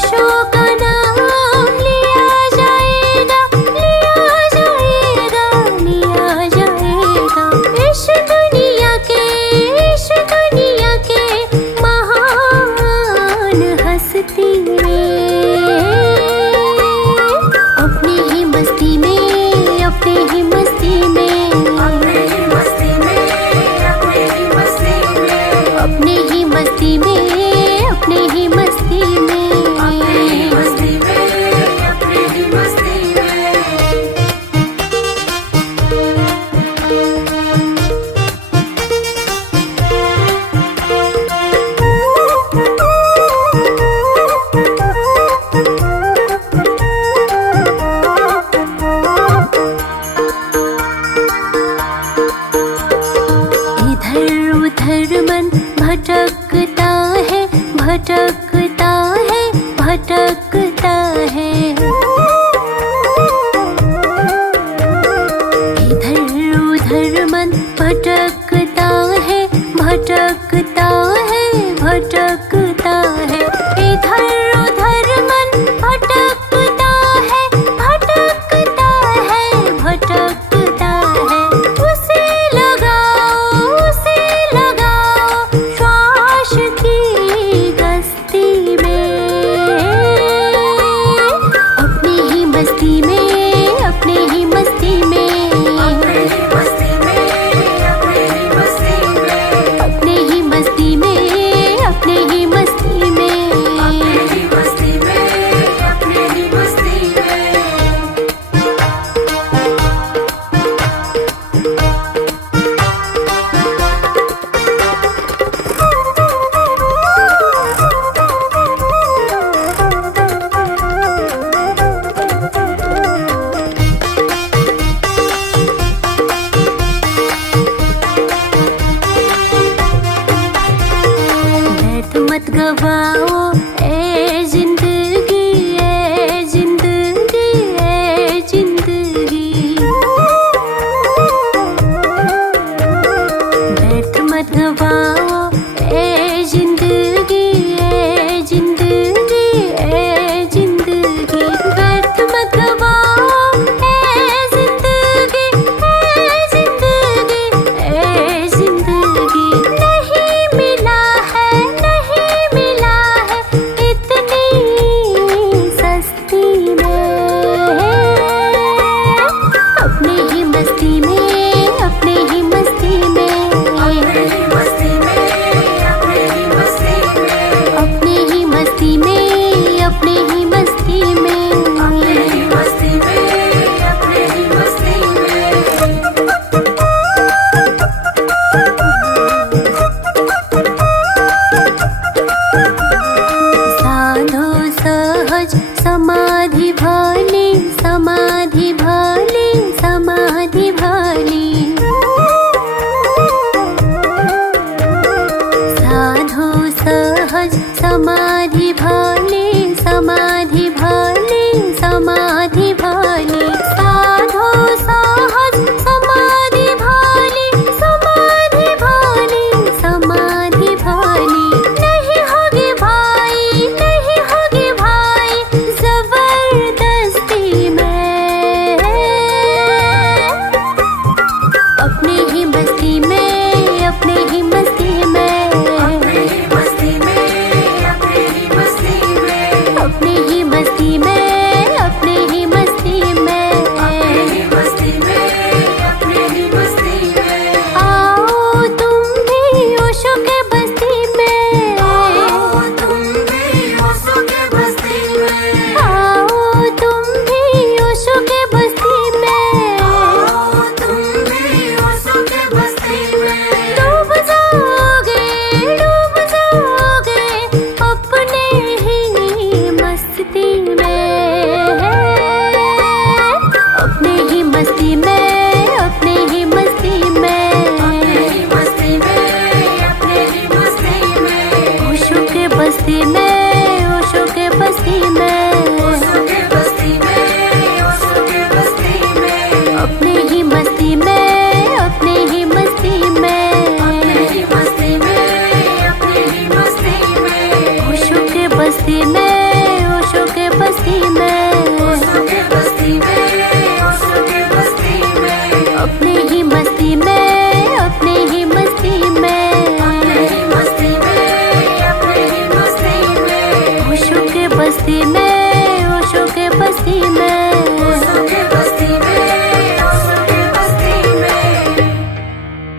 ओशो का नाम लिया जाएगा, लिया जाएगा, लिया जाएगा। इस दुनिया के महान हस्ती में, अपनी ही मस्ती में, अपनी ही मस्ती में, अपनी ही मस्ती में, अपनी ही मस्ती में, अपनी ही मस्ती में, अपनी ही मस्ती में, अपनी ही मस्ती में, अपनी ही मस्ती इधर उधर मन भटकता है, भटकता है, भटकता है। इधर उधर मन भटकता है, भटकता है, भटकता है। इधर उधर मन भटकता है, भटकता है, भटकता है। उसे लगाओ श्वास की गस्ती में, अपनी ही मस्ती में, अपनी ही मस्ती में, अपनी ही मस्ती में, अपनी ही मस्ती में, अपनी ही मस्ती में, अपनी ही मस्ती में, अपनी ही मस्ती में, अपनी ही मस्ती में। व्यर्थ मत गवाओ ए जिंदगी, ए जिंदगी, ए जिंदगी। व्यर्थ मत गवाओ ए जिंदगी, ए जिंदगी, ए जिंदगी। व्यर्थ मत गवाओ ए जिंदगी, ए जिंदगी, ए जिंदगी। नहीं मिला है, नहीं मिला है इतनी सस्ती में, अपनी ही मस्ती में, अपनी ही मस्ती में, अपनी ही मस्ती में, अपनी ही मस्ती में, अपनी ही मस्ती में, अपनी ही मस्ती में, अपनी ही मस्ती में, अपनी ही मस्ती में। साधो सहज समाधि भाली, समाधि भाली, समाधि भाली। साधो सहज समाधि भाली, समाधि भाली, समाधि भाली। साधो सहज समाधि भाली, समाधि भाली, समाधि भाली। नहीं होगी भाई, नहीं होगी भाई जबरदस्ती में, अपनी ही मस्ती में, अपनी ही मस्ती में, अपनी ही मस्ती में, अपनी ही मस्ती में, अपनी ही मस्ती में, अपनी ही मस्ती में, अपनी ही मस्ती में, अपनी ही मस्ती में। आओ तुम भी ओशो के बस्ती में, आओ तुम भी ओशो के बस्ती में, आओ तुम भी ओशो के बस्ती में, आओ तुम भी ओशो के बस्ती में। डूब जाओगे अपने ही मस्ती में, अपने ही मस्ती में, अपने ही मस्ती में, अपने ही मस्ती में, अपने ही मस्ती में। ओशो के बस्ती में, ओशो के बस्ती में, ओशो के बस्ती में, ओशो के बस्ती में। अपने ही मस्ती में, अपने ही मस्ती में, अपने ही मस्ती में, अपने ही मस्ती में। ओशो के बस्ती में, मस्ती में।